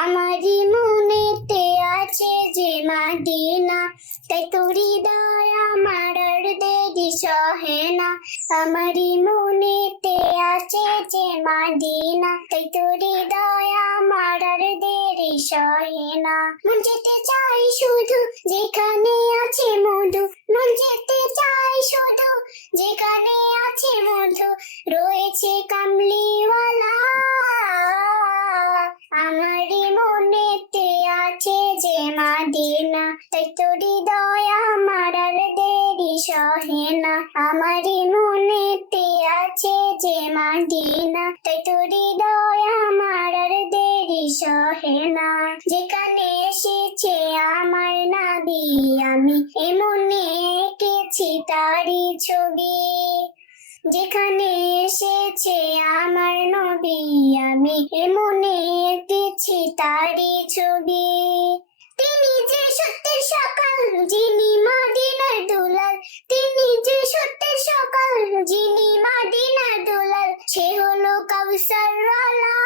আমারই মনেতে আছে যে মাদিনা, তাই তোর হৃদয় আমার আর দেরি সহে না। আমারই মনেতে আছে যে মাদিনা, তাই তোর হৃদয় আমার আর দেরি সহে না। মন যেতে চাই শুধু যেখানে আছে মধু, মন যেতে চাই শুধু যেখানে আছে মধু, রয়েছে কামলিওয়ালা। আমারই মনেতে আছে যে মাদিনা, তাই তোর হৃদয় আমার আর দেরি সহে না। আমারই মনেতে আছে যে মাদিনা, তাই তোর হৃদয় আমার আর দেরি সহে না। যেখানে এসেছে আমার নবী, আমি এমনে এঁকেছি তারই ছবি। যেখানে এসেছে আমার নবী, আমি এমনে এঁকেছি তারই ছবি। তিনি যে সত্যের সকাল, যিনি মদিনার দুলাল, তিনি যে সত্যের সকাল, যিনি মদিনার দুলাল, সে হলো কাউসারওয়ালা।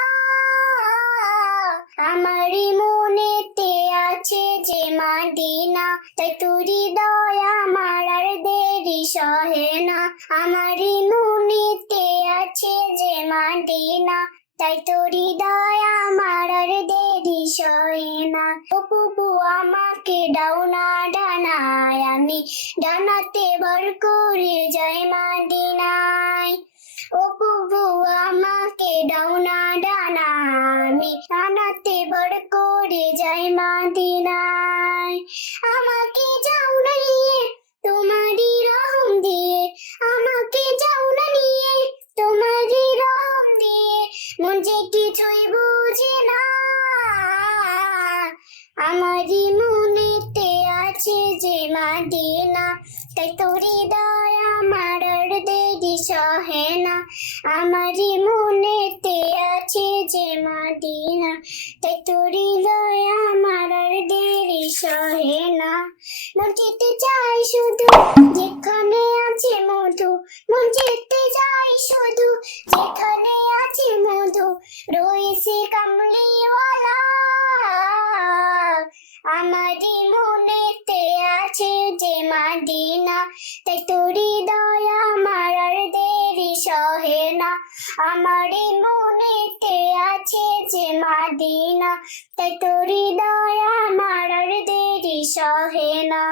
আমারই মনেতে আছে যে মাদিনা, তাই তোর হৃদয় আমার আর দেরি সহে না। আমারই মনেতে আছে যে মাদিনা, তাই তোর হৃদয় আমার আর দেরি সহে না। ও প্রভু আমাকে দাও না ডানায়, আমি ডানাতে ভর করে যাই মাদিনায়। ও প্রভু আমাকে দাও না ডানা, আমি ডানাতে ভর করে যাই মাদিনায়। আমাকে যাও না নিয়ে তোমারই রহম দিয়ে, আমাকে যাও না নিয়ে তোমারই রহম দিয়ে, মন যে কিছুই বুঝে না। আমারই মনেতে আছে যে মাদিনা, তাই তোর হৃদয় আমার আর দেরি সহে না। আমারই মনেতে আছে যে মাদিনা, তাই তোর হৃদয় আমার আর দেরি সহে না। মন যেতে চাই শুধু যেখানে আছে মধু, মন যেতে চাই শুধু যেখানে আছে মধু, রয়েছে কামলিওয়ালা। আমারই মনেতে আছে যে মাদিনা, তাই তোর হৃদয় আমার আর দেরি সহে না। আমারই মনেতে আছে যে মাদিনা, তাই তোর হৃদয় আমার আর দেরি সহে না।